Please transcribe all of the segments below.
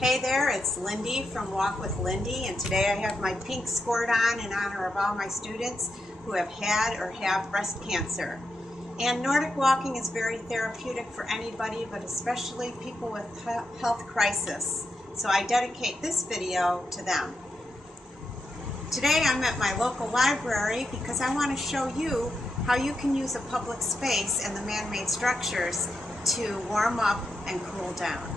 Hey there, it's Lindy from Walk with Lindy, and today I have my pink skirt on in honor of all my students who have had or have breast cancer. And Nordic walking is very therapeutic for anybody, but especially people with health crisis. So I dedicate this video to them. Today I'm at my local library because I want to show you how you can use a public space and the man-made structures to warm up and cool down.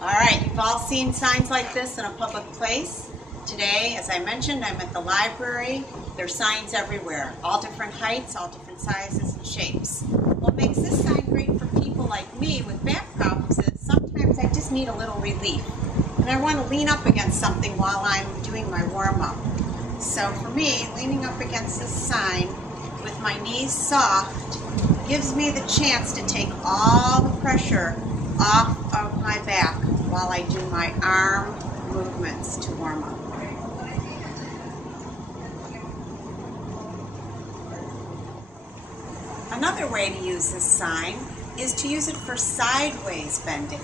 Alright, you've all seen signs like this in a public place. Today, as I mentioned, I'm at the library. There's signs everywhere, all different heights, all different sizes and shapes. What makes this sign great for people like me with back problems is sometimes I just need a little relief. And I want to lean up against something while I'm doing my warm-up. So for me, leaning up against this sign with my knees soft gives me the chance to take all the pressure off of my back while I do my arm movements to warm up. Another way to use this sign is to use it for sideways bending.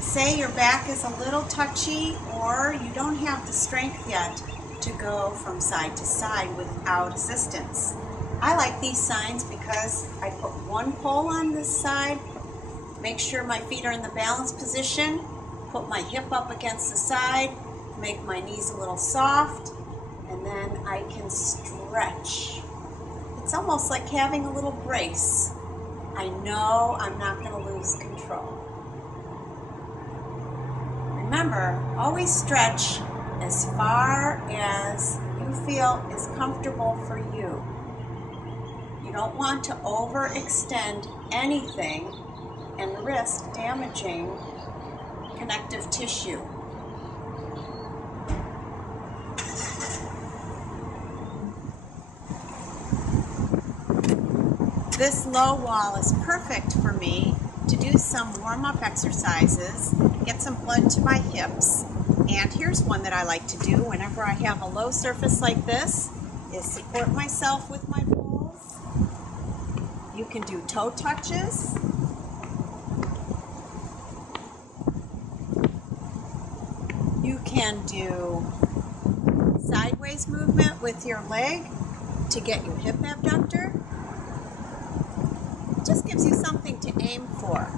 Say your back is a little touchy or you don't have the strength yet to go from side to side without assistance. I like these signs because I put one pole on this side, make sure my feet are in the balance position, put my hip up against the side, make my knees a little soft, and then I can stretch. It's almost like having a little brace. I know I'm not going to lose control. Remember, always stretch as far as you feel is comfortable for you. You don't want to overextend anything and risk damaging connective tissue. This low wall is perfect for me to do some warm-up exercises, get some blood to my hips, and here's one that I like to do whenever I have a low surface like this, is support myself with my poles. You can do toe touches. You can do sideways movement with your leg to get your hip abductor. It just gives you something to aim for.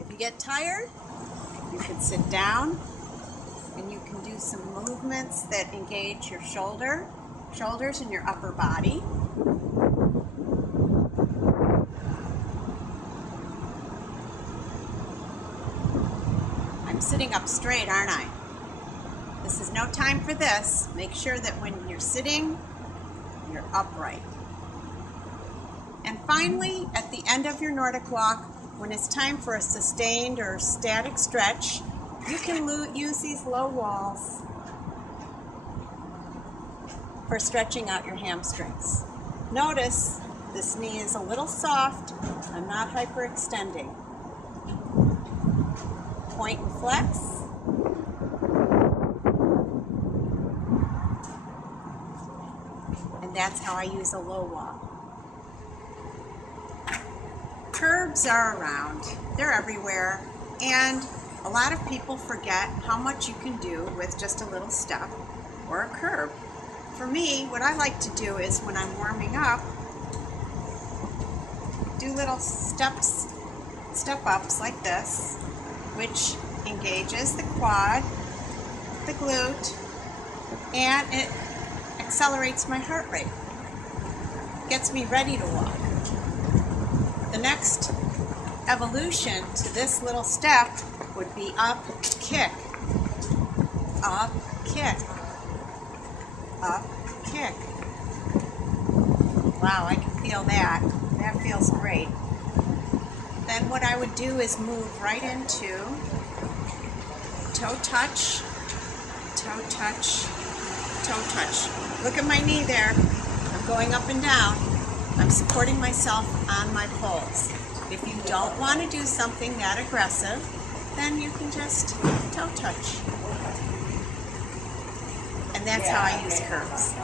If you get tired, you can sit down and you can do some movements that engage your shoulders and your upper body. I'm sitting up straight, aren't I? This is no time for this. Make sure that when you're sitting, you're upright. And finally, at the end of your Nordic walk, when it's time for a sustained or static stretch, you can use these low walls for stretching out your hamstrings. Notice this knee is a little soft. I'm not hyperextending. Point and flex. And that's how I use a low wall. Curbs are around. They're everywhere. And a lot of people forget how much you can do with just a little step or a curb. For me, what I like to do is when I'm warming up, do little step ups like this, which engages the quad, the glute, and it accelerates my heart rate. Gets me ready to walk. The next evolution to this little step would be up, kick, up, kick, up, kick. Wow, I can feel that. That feels great. Then what I would do is move right into toe touch, toe touch, toe touch. Look at my knee there. I'm going up and down. I'm supporting myself on my poles. If you don't want to do something that aggressive, then you can just toe touch. And that's how I use curves.